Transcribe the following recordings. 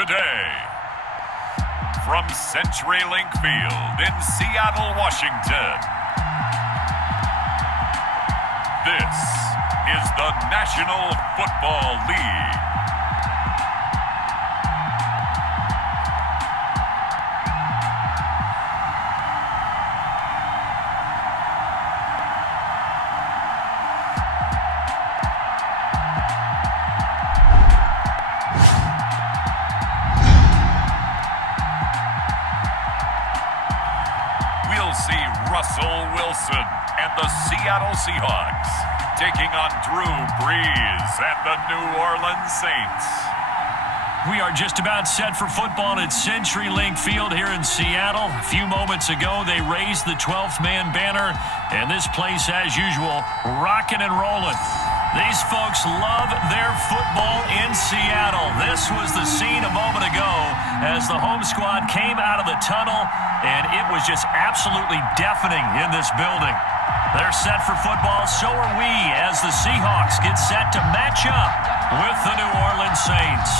today. From CenturyLink Field in Seattle, Washington, this is the National Football League. Russell Wilson and the Seattle Seahawks taking on Drew Brees and the New Orleans Saints. We are just about set for football at CenturyLink Field here in Seattle. A few moments ago, they raised the 12th man banner, and this place, as usual, rocking and rolling. These folks love their football in Seattle. This was the scene a moment ago as the home squad came out of the tunnel, and it was just absolutely deafening in this building. They're set for football, so are we, as the Seahawks get set to match up with the New Orleans Saints.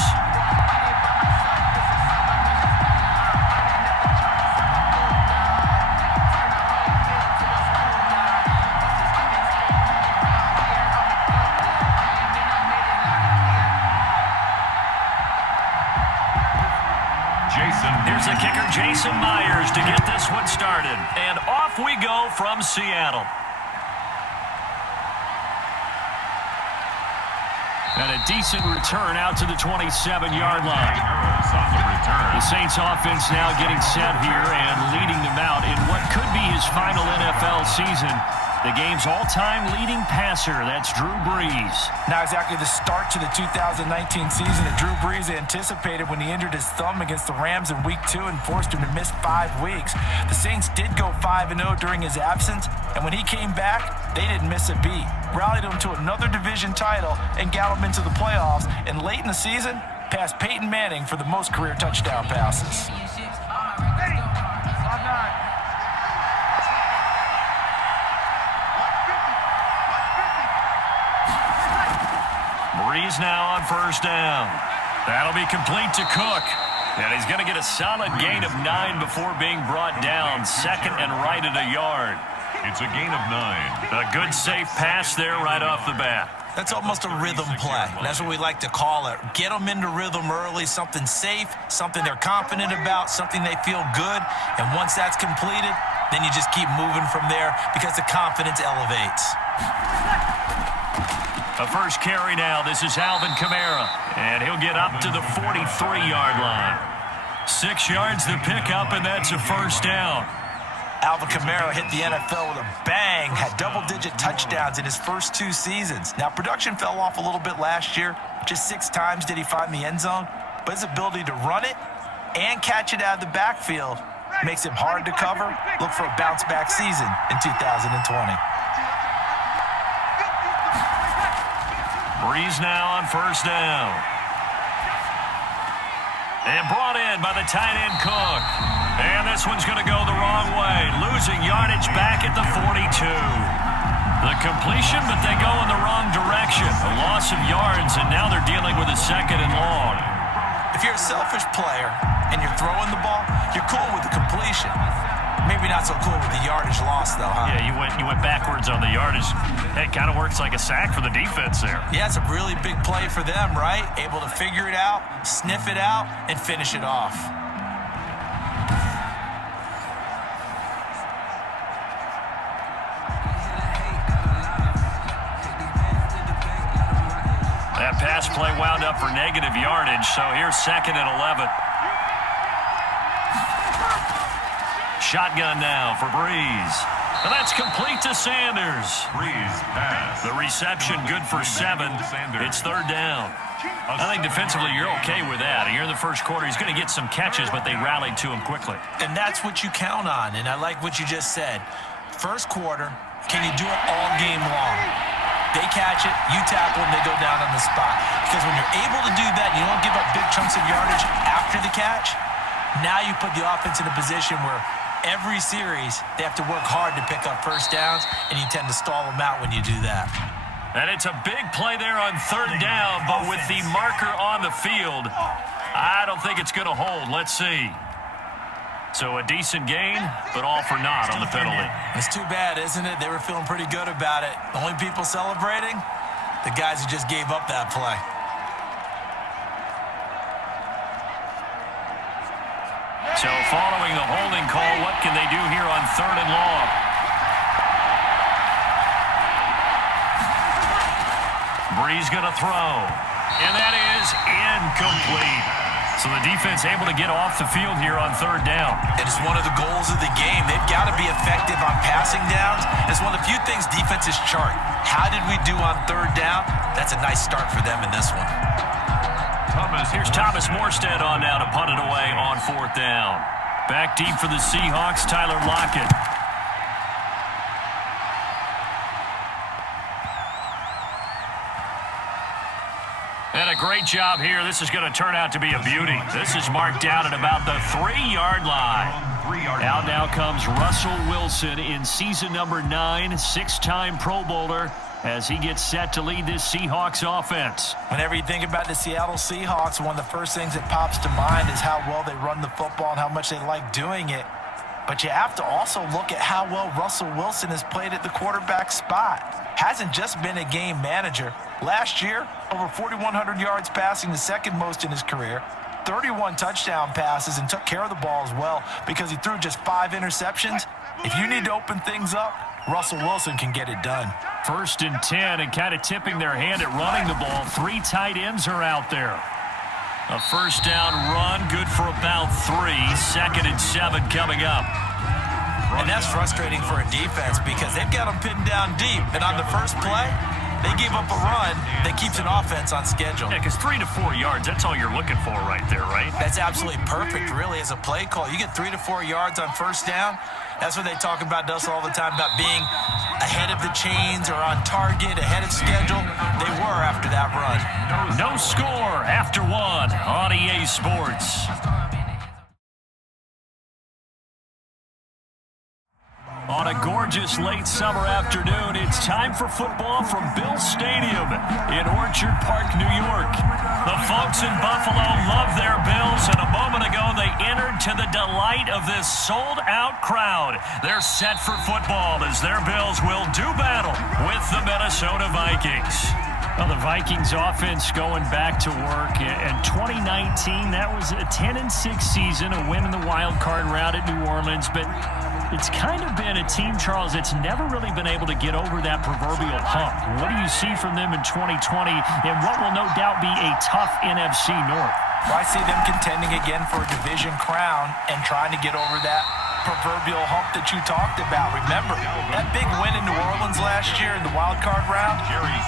Here's the kicker, Jason Myers, to get this one started. And off we go from Seattle. And a decent return out to the 27-yard line. The Saints offense now getting set here and leading them out in what could be his final NFL season. The game's all-time leading passer, that's Drew Brees. Not exactly the start to the 2019 season that Drew Brees anticipated when he injured his thumb against the Rams in Week 2 and forced him to miss 5 weeks. The Saints did go 5-0 during his absence, and when he came back, they didn't miss a beat. Rallied him to another division title and got him into the playoffs, and late in the season, passed Peyton Manning for the most career touchdown passes. Brees now on first down. That'll be complete to Cook. And he's going to get a solid gain of 9 before being brought down. Second and right at a yard. It's a gain of 9. A good safe pass there right off the bat. That's almost a rhythm play. That's what we like to call it. Get them into rhythm early, something safe, something they're confident about, something they feel good. And once that's completed, then you just keep moving from there because the confidence elevates. A first carry now. This is Alvin Kamara. And he'll get up to the 43-yard line. 6 yards to pick up, and that's a first down. Alvin Kamara hit the NFL with a bang, had double-digit touchdowns in his first 2 seasons. Now, production fell off a little bit last year. Just 6 times did he find the end zone. But his ability to run it and catch it out of the backfield makes him hard to cover. Look for a bounce-back season in 2020. Brees now on first down. And brought in by the tight end Cook. And this one's going to go the wrong way. Losing yardage back at the 42. The completion, but they go in the wrong direction. A loss of yards, and now they're dealing with a second and long. If you're a selfish player and you're throwing the ball, you're cool with the completion. Maybe not so cool with the yardage loss, though, huh? Yeah, you went backwards on the yardage. It kind of works like a sack for the defense there. Yeah, it's a really big play for them, right? Able to figure it out, sniff it out, and finish it off. That pass play wound up for negative yardage, so here's second and 11. Shotgun now for Brees. And that's complete to Sanders. Brees pass. The reception good for 7. It's third down. I think defensively you're okay with that. Here in the first quarter, he's going to get some catches, but they rallied to him quickly. And that's what you count on, and I like what you just said. First quarter, can you do it all game long? They catch it, you tackle them, they go down on the spot. Because when you're able to do that and you don't give up big chunks of yardage after the catch, now you put the offense in a position where every series they have to work hard to pick up first downs, and you tend to stall them out when you do that. And it's a big play there on third down, but with the marker on the field, I don't think it's going to hold. Let's see. So a decent gain, but all for naught on the penalty. It's too bad, isn't it? They were feeling pretty good about it. The only people celebrating, the guys who just gave up that play. So following the holding call, what can they do here on 3rd and long? Breeze going to throw. And that is incomplete. So the defense able to get off the field here on 3rd down. It is one of the goals of the game. They've got to be effective on passing downs. It's one of the few things defenses chart. How did we do on 3rd down? That's a nice start for them in this one. Here's Thomas Morstead on now to punt it away on 4th down. Back deep for the Seahawks, Tyler Lockett. And a great job here. This is going to turn out to be a beauty. This is marked down at about the 3-yard line. Out now comes Russell Wilson in season number 9, 6-time Pro Bowler, as he gets set to lead this Seahawks offense. Whenever you think about the Seattle Seahawks, one of the first things that pops to mind is how well they run the football and how much they like doing it. But you have to also look at how well Russell Wilson has played at the quarterback spot. Hasn't just been a game manager. Last year, over 4,100 yards passing, the second most in his career. 31 touchdown passes and took care of the ball as well because he threw just 5 interceptions. If you need to open things up, Russell Wilson can get it done. 1st and 10 and kind of tipping their hand at running the ball. 3 tight ends are out there. A 1st down run, good for about 3. 2nd and 7 coming up. And that's frustrating for a defense because they've got them pinned down deep. And on the first play, they gave up a run that keeps an offense on schedule. Yeah, because 3 to 4 yards, that's all you're looking for right there, right? That's absolutely perfect, really, as a play call. You get 3 to 4 yards on 1st down. That's what they talk about us all the time, about being ahead of the chains or on target, ahead of schedule. They were after that run. No score after 1 on EA Sports. On a gorgeous late summer afternoon, it's time for football from Bills Stadium in Orchard Park, New York. The folks in Buffalo love their Bills, and a moment ago they entered to the delight of this sold-out crowd. They're set for football as their Bills will do battle with the Minnesota Vikings. Well, the Vikings offense going back to work. In 2019, that was a 10-6 season, a win in the wild card round at New Orleans, but it's kind of been a team, Charles, that's never really been able to get over that proverbial hump. What do you see from them in 2020 and what will no doubt be a tough NFC North? Well, I see them contending again for a division crown and trying to get over that proverbial hump that you talked about. Remember, that big win in New Orleans last year in the wild card round,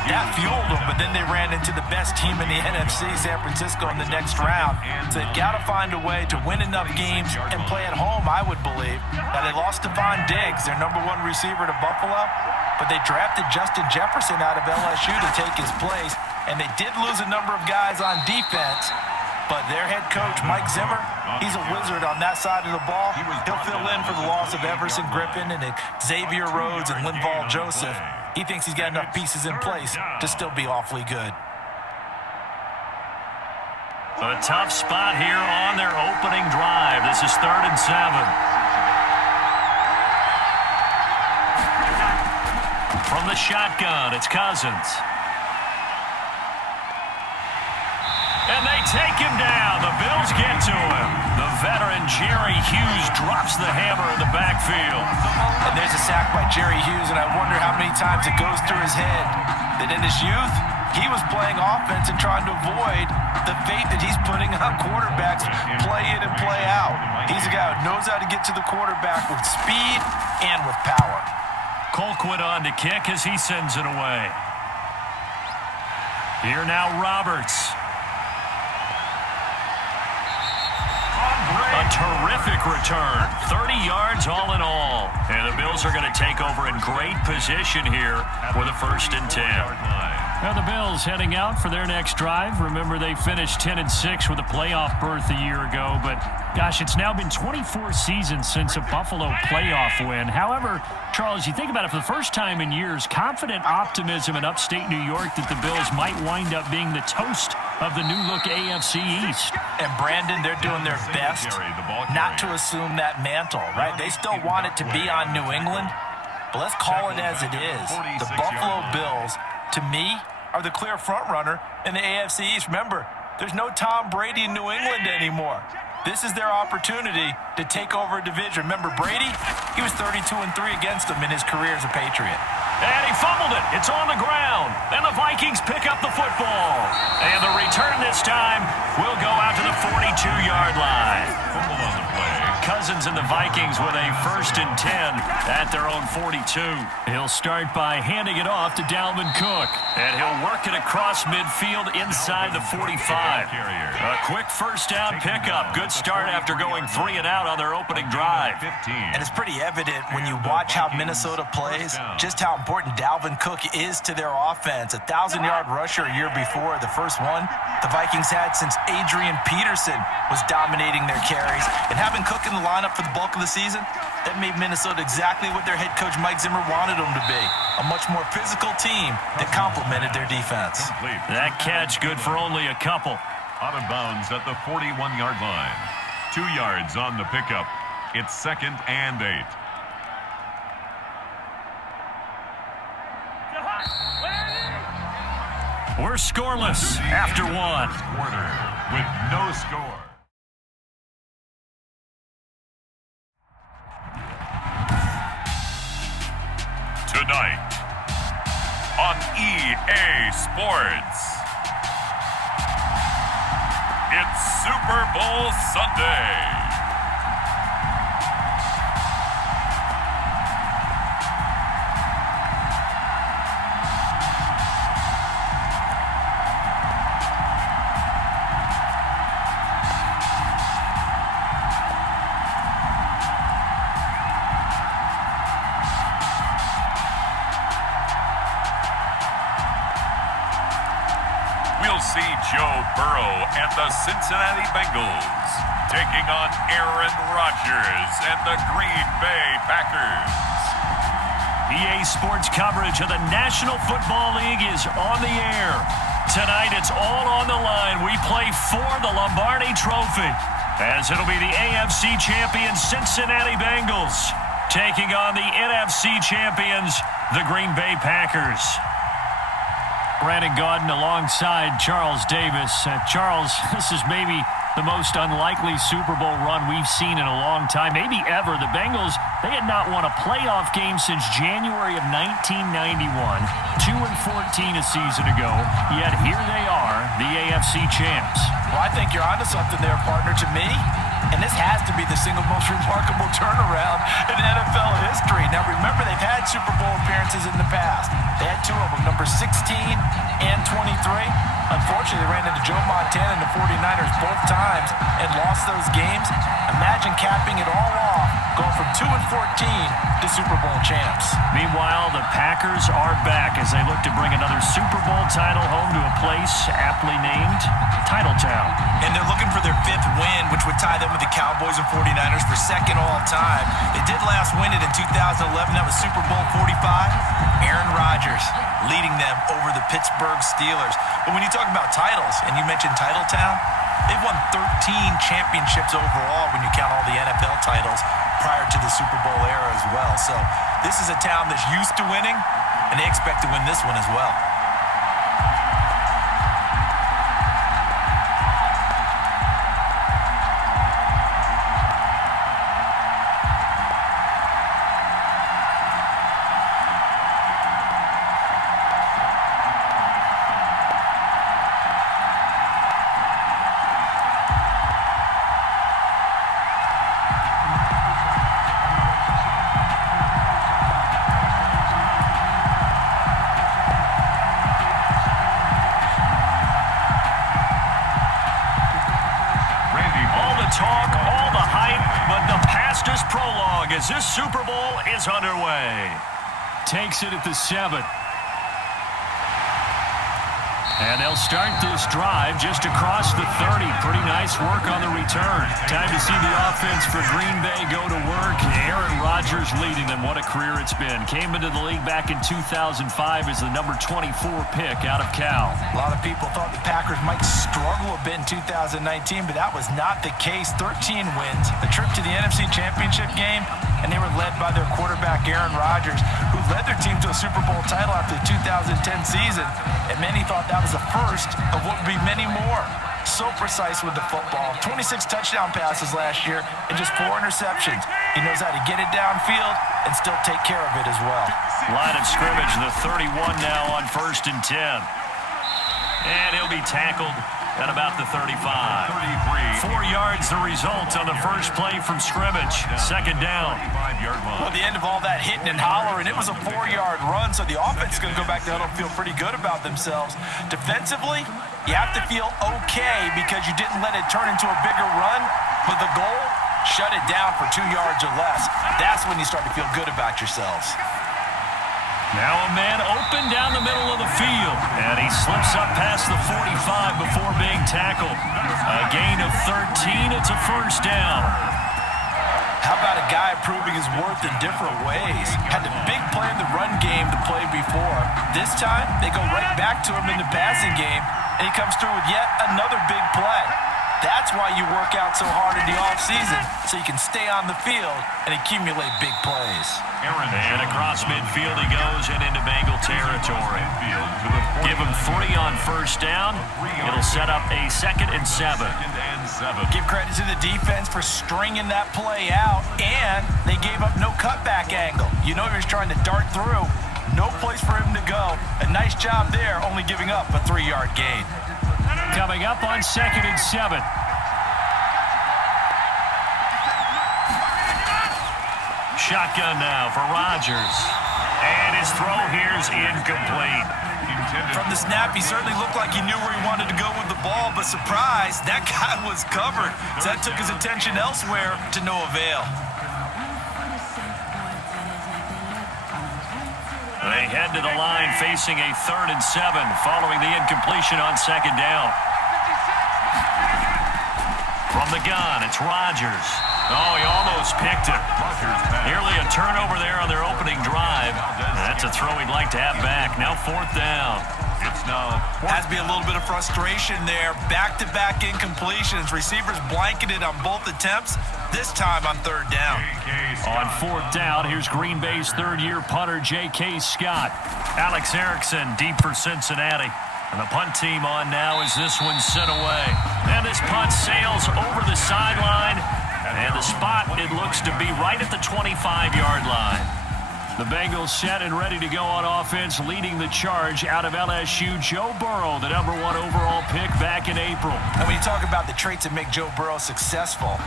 that fueled them, but then they ran into the best team in the NFC, San Francisco, in the next round. So they've got to find a way to win enough games and play at home, I would believe. Now, they lost Stephon Diggs, their #1 receiver, to Buffalo, but they drafted Justin Jefferson out of LSU to take his place, and they did lose a number of guys on defense. But their head coach, Mike Zimmer, he's a wizard on that side of the ball. He'll fill in for the loss of Everson Griffin and Xavier Rhodes and Linval Joseph. He thinks he's got enough pieces in place to still be awfully good. A tough spot here on their opening drive. This is 3rd and 7. From the shotgun, it's Cousins. And they take him down. The Bills get to him. The veteran Jerry Hughes drops the hammer in the backfield. And there's a sack by Jerry Hughes, and I wonder how many times it goes through his head that in his youth, he was playing offense and trying to avoid the fate that he's putting on quarterbacks play in and play out. He's a guy who knows how to get to the quarterback with speed and with power. Colquitt on to kick as he sends it away. Here now Roberts. A terrific return. 30 yards all in all. And the Bills are going to take over in great position here with a 1st and 10. Now the Bills heading out for their next drive. Remember, they finished 10-6 with a playoff berth a year ago. But, gosh, it's now been 24 seasons since a Buffalo playoff win. However, Charles, you think about it, for the first time in years, confident optimism in upstate New York that the Bills might wind up being the toast of the new-look AFC East. And, Brandon, they're doing their best not to assume that mantle, right? They still want it to be on New England, but let's call it as it is. The Buffalo Bills, to me, are the clear front runner in the AFC East. Remember, there's no Tom Brady in New England anymore. This is their opportunity to take over a division. Remember Brady? He was 32-3 against them in his career as a Patriot. And he fumbled it. It's on the ground. And the Vikings pick up the football. And the return this time will go out to the 42-yard line. Fumble on the play. Cousins and the Vikings with a 1st and 10 at their own 42. He'll start by handing it off to Dalvin Cook. And he'll work it across midfield inside the 45. A quick first down pickup. Good start after going 3 and out on their opening drive. And it's pretty evident when you watch how Minnesota plays, just how important Dalvin Cook is to their offense. 1,000-yard rusher a year before, the first one the Vikings had since Adrian Peterson was dominating their carries. And having Cook in the lineup for the bulk of the season, that made Minnesota exactly what their head coach Mike Zimmer wanted them to be. A much more physical team that complemented their defense. That catch good for only a couple. Out of bounds at the 41-yard line. 2 yards on the pickup. It's 2nd and 8. We're scoreless after one. Quarter with no score. Tonight on EA Sports, it's Super Bowl Sunday. See Joe Burrow and the Cincinnati Bengals taking on Aaron Rodgers and the Green Bay Packers. EA Sports coverage of the National Football League is on the air. Tonight it's all on the line. We play for the Lombardi Trophy, as it'll be the AFC champion Cincinnati Bengals taking on the NFC champions, the Green Bay Packers. Brandon Gaudin alongside Charles Davis. Charles, this is maybe the most unlikely Super Bowl run we've seen in a long time, maybe ever. The Bengals, they had not won a playoff game since January of 1991, 2-14 a season ago, yet here they are, the AFC champs. Well, I think you're onto something there, partner, to me. And this has to be the single most remarkable turnaround in NFL history. Now, remember, they've had Super Bowl appearances in the past. They had 2 of them, number 16 and 23. Unfortunately, they ran into Joe Montana and the 49ers both times and lost those games. Imagine capping it all off, going from 2-14 to Super Bowl champs. Meanwhile, the Packers are back as they look to bring another Super Bowl title home to a place aptly named Titletown. And they're looking for their 5th win, which would tie them with the Cowboys and 49ers for 2nd all-time. They did last win it in 2011. That was Super Bowl 45. Aaron Rodgers leading them over the Pittsburgh Steelers. But when you talk about titles, and you mentioned Titletown, they've won 13 championships overall when you count all the NFL titles prior to the Super Bowl era as well. So this is a town that's used to winning, and they expect to win this one as well. As this Super Bowl is underway. Takes it at the 7. And they'll start this drive just across the 30. Pretty nice work on the return. Time to see the offense for Green Bay go to work. Aaron Rodgers leading them. What a career it's been. Came into the league back in 2005 as the number 24 pick out of Cal. A lot of people thought the Packers might struggle a bit in 2019, but that was not the case. 13 wins, a trip to the NFC Championship game, and they were led by their quarterback, Aaron Rodgers, who led their team to a Super Bowl title after the 2010 season, and many thought that was the first of what would be many more. So precise with the football. 26 touchdown passes last year and just 4 interceptions. He knows how to get it downfield and still take care of it as well. Line of scrimmage, the 31 now on 1st and 10. And he'll be tackled at about the 35. 4 yards the result on the first play from scrimmage. Second down. Well, the end of all that hitting and hollering, it was a 4-yard run, so the offense is going to go back to huddle and feel pretty good about themselves. Defensively, you have to feel okay because you didn't let it turn into a bigger run, but the goal, shut it down for 2 yards or less. That's when you start to feel good about yourselves. Now a man open down the middle of the field, and he slips up past the 45 before being tackled. A gain of 13, it's a first down. How about a guy proving his worth in different ways? Had the big play in the run game to play before. This time, they go right back to him in the passing game, and he comes through with yet another big play. That's why you work out so hard in the offseason, so you can stay on the field and accumulate big plays. And across midfield he goes and into Bengal territory. Give him 3 on first down. It'll set up a 2nd and 7. Give credit to the defense for stringing that play out, and they gave up no cutback angle. You know he was trying to dart through. No place for him to go. A nice job there, only giving up a 3-yard gain. Coming up on 2nd and 7. Shotgun now for Rodgers. And his throw here's incomplete. From the snap, he certainly looked like he knew where he wanted to go with the ball, but surprise, that guy was covered. So that took his attention elsewhere to no avail. They head to the line facing a 3rd and 7 following the incompletion on 2nd down. From the gun, it's Rodgers. Oh, he almost picked it. Nearly a turnover there on their opening drive. That's a throw he'd like to have back. Now 4th down. Has to be a little bit of frustration there. Back-to-back incompletions. Receivers blanketed on both attempts, this time on 3rd down. On 4th down, here's Green Bay's 3rd-year punter, J.K. Scott. Alex Erickson deep for Cincinnati. And the punt team on now as this one's sent away. And this punt sails over the sideline. And the spot, it looks to be right at the 25-yard line. The Bengals set and ready to go on offense, leading the charge out of LSU, Joe Burrow, the #1 overall pick back in April. And when you talk about the traits that make Joe Burrow successful,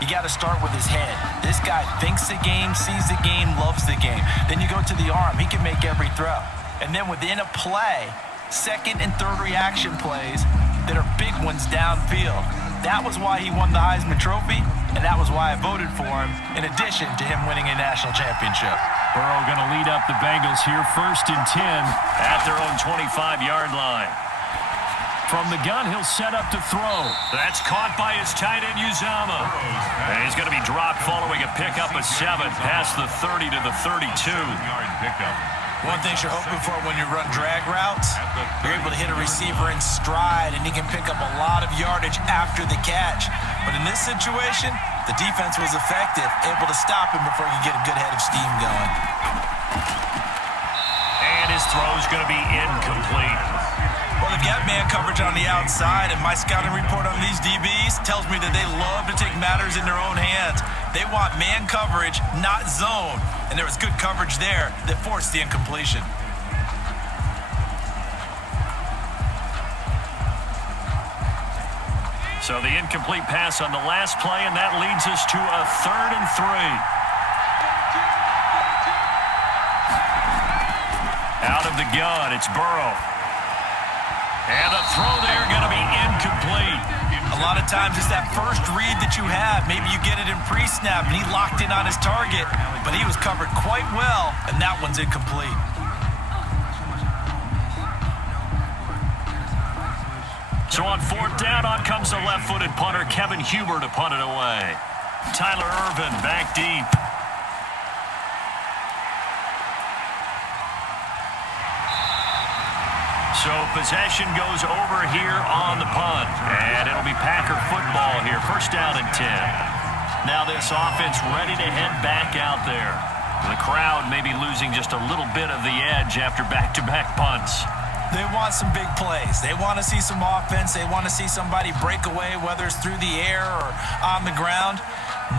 you got to start with his head. This guy thinks the game, sees the game, loves the game. Then you go to the arm. He can make every throw. And then within a play, 2nd and 3rd reaction plays that are big ones downfield. That was why he won the Heisman Trophy, and that was why I voted for him, in addition to him winning a national championship. Burrow going to lead up the Bengals here 1st and 10 at their own 25-yard line. From the gun, he'll set up to throw. That's caught by his tight end, Uzama. And he's going to be dropped following a pickup of 7 past the 30 to the 32. One thing you're hoping for when you run drag routes, you're able to hit a receiver in stride, and he can pick up a lot of yardage after the catch. But in this situation, the defense was effective, able to stop him before he could get a good head of steam going. And his throw's going to be incomplete. Well, they've got man coverage on the outside, and my scouting report on these DBs tells me that they love to take matters in their own hands. They want man coverage, not zone. And there was good coverage there that forced the incompletion. So the incomplete pass on the last play, and that leads us to a 3rd and 3. Out of the gun, it's Burrow. And a throw there going to be incomplete. A lot of times it's that first read that you have. Maybe you get it in pre-snap, and he locked in on his target, but he was covered quite well, and that one's incomplete. So on fourth down, on comes the left-footed punter, Kevin Huber, to punt it away. Tyler Irvin back deep. So possession goes over here on the punt, and it'll be Packer football here. First down and 10. Now this offense ready to head back out there. The crowd may be losing just a little bit of the edge after back-to-back punts. They want some big plays. They want to see some offense. They want to see somebody break away, whether it's through the air or on the ground.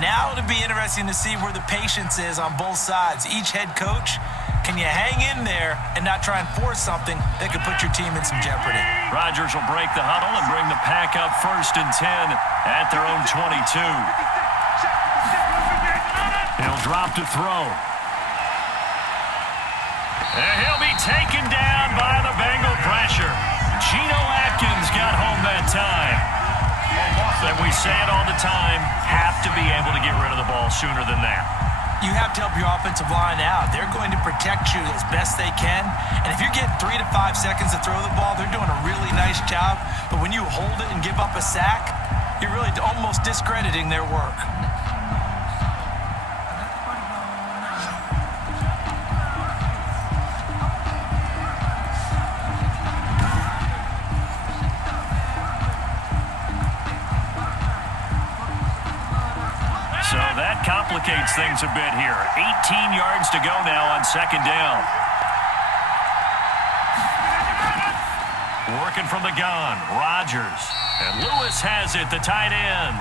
Now it'll be interesting to see where the patience is on both sides. Each head coach, can you hang in there and not try and force something that could put your team in some jeopardy? Rodgers will break the huddle and bring the pack up first and 10 at their own 22. He'll drop to throw. And he'll be taken down by the Bengal pressure. Geno Atkins got home that time. And we say it all the time, have to be able to get rid of the ball sooner than that. You have to help your offensive line out. They're going to protect you as best they can. And if you're getting 3 to 5 seconds to throw the ball, they're doing a really nice job. But when you hold it and give up a sack, you're really almost discrediting their work. So that complicates things a bit here. 18 yards to go now on second down. Working from the gun, Rodgers. And Lewis has it, the tight end.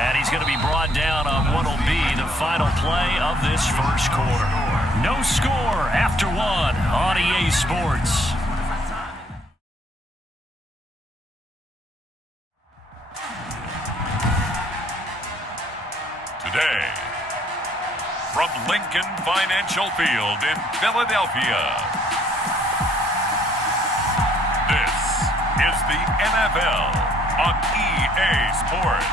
And he's going to be brought down on what will be the final play of this first quarter. No score after one on EA Sports. Today, from Lincoln Financial Field in Philadelphia, this is the NFL on EA Sports.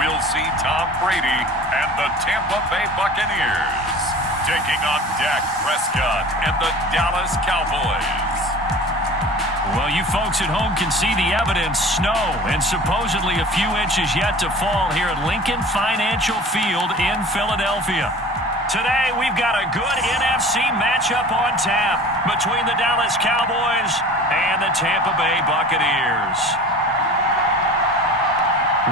We'll see Tom Brady and the Tampa Bay Buccaneers taking on Dak Prescott and the Dallas Cowboys. Well, you folks at home can see the evidence. Snow and supposedly a few inches yet to fall here at Lincoln Financial Field in Philadelphia. Today, we've got a good NFC matchup on tap between the Dallas Cowboys and the Tampa Bay Buccaneers.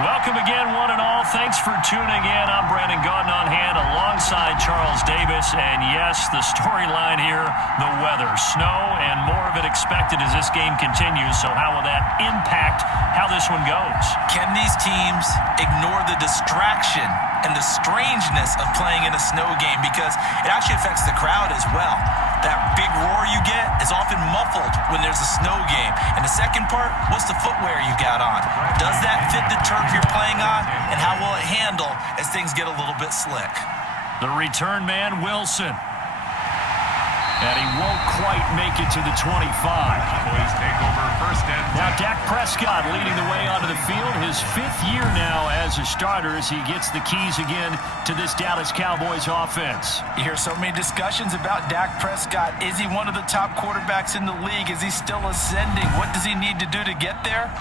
Welcome again, one and all. Thanks for tuning in. I'm Brandon Gaudin on hand alongside Charles Davis. And yes, the storyline here, the weather. Snow and more of it expected as this game continues. So how will that impact how this one goes? Can these teams ignore the distraction and the strangeness of playing in a snow game? Because it actually affects the crowd as well. That big roar you get is often muffled when there's a snow game. And the second part, what's the footwear you got on? Does that fit the turf you're playing on? And how will it handle as things get a little bit slick? The return man, Wilson. And he won't quite make it to the 25. Cowboys take over first and 10. Now Dak Prescott leading the way onto the field. His 5th year now as a starter as he gets the keys again to this Dallas Cowboys offense. You hear so many discussions about Dak Prescott. Is he one of the top quarterbacks in the league? Is he still ascending? What does he need to do to get there?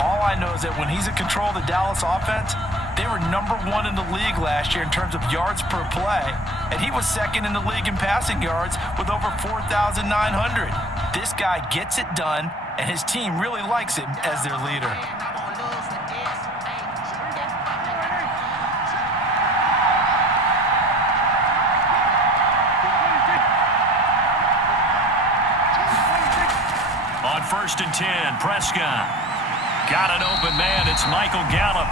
All I know is that when he's in control of the Dallas offense, they were #1 in the league last year in terms of yards per play, and he was second in the league in passing yards with over 4,900. This guy gets it done, and his team really likes him as their leader. On first and 10, Prescott. Got an open man. It's Michael Gallup.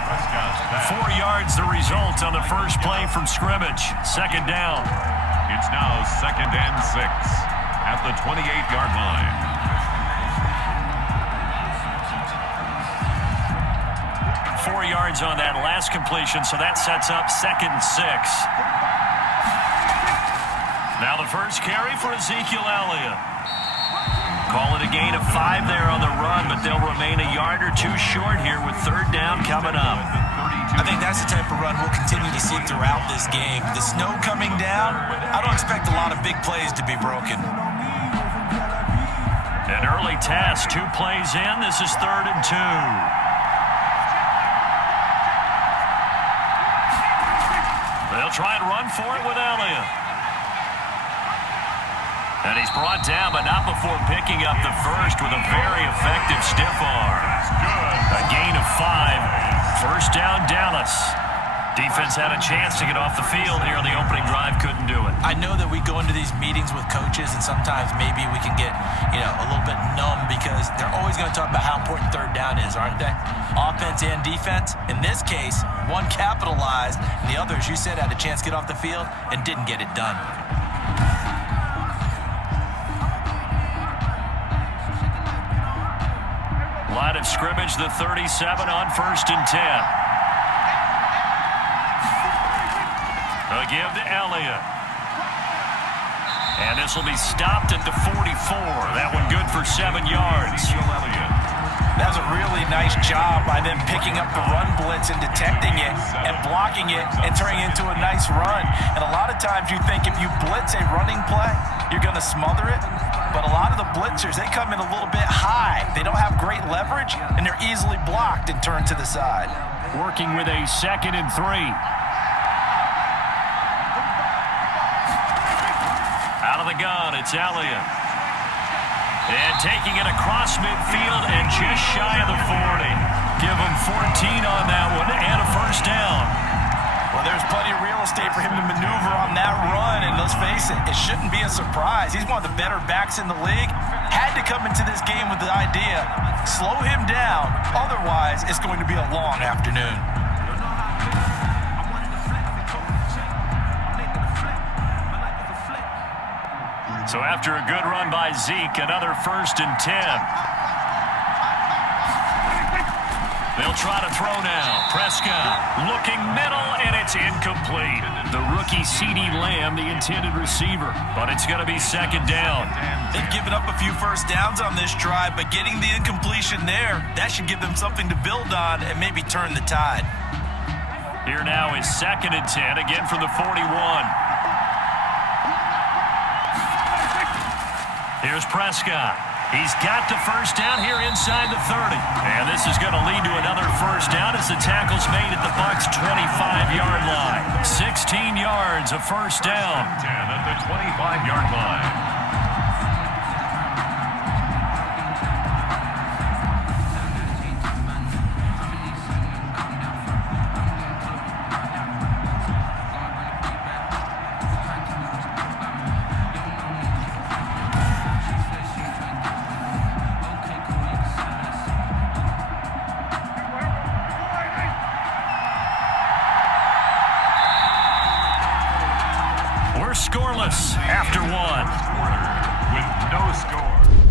4 yards the result on the first play from scrimmage. Second down. It's now 2nd and 6 at the 28-yard line. Four yards on that last completion, so that sets up 2nd and 6. Now the first carry for Ezekiel Elliott. Call it a gain of 5 there on the run, but they'll remain a yard or two short here with third down coming up. I think that's the type of run we'll continue to see throughout this game. The snow coming down, I don't expect a lot of big plays to be broken. An early test, 2 plays in. This is 3rd and 2. They'll try and run for it with Elliott. And he's brought down, but not before picking up the first with a very effective stiff arm. A gain of 5. First down, Dallas. Defense had a chance to get off the field here on the opening drive, couldn't do it. I know that we go into these meetings with coaches, and sometimes maybe we can get, a little bit numb because they're always going to talk about how important third down is, aren't they? Offense and defense. In this case, one capitalized, and the other, as you said, had a chance to get off the field and didn't get it done. Line of scrimmage, the 37 on 1st and 10. They'll give to Elliott. And this will be stopped at the 44. That one good for 7 yards. That was a really nice job by them picking up the run blitz and detecting it and blocking it and turning it into a nice run. And a lot of times you think if you blitz a running play, you're going to smother it. But a lot of the blitzers, they come in a little bit high. They don't have great leverage, and they're easily blocked and turned to the side. Working with a 2nd and 3. Out of the gun, it's Elliott. And taking it across midfield and just shy of the 40. Give him 14 on that one and a first down. Well, there's plenty of real estate for him to maneuver on that run, and let's face it, it shouldn't be a surprise. He's one of the better backs in the league. Had to come into this game with the idea, slow him down, otherwise it's going to be a long afternoon. So after a good run by Zeke, another 1st and 10. They'll try to throw now. Prescott looking middle, and it's incomplete. The rookie CeeDee Lamb, the intended receiver, but it's going to be 2nd down. They've given up a few first downs on this drive, but getting the incompletion there, that should give them something to build on and maybe turn the tide. Here now is 2nd and 10, again from the 41. Here's Prescott. He's got the first down here inside the 30. And this is going to lead to another first down as the tackle's made at the Bucs' 25-yard line. 16 yards, a first down. 10 at the 25-yard line. Scoreless after 1. With no score.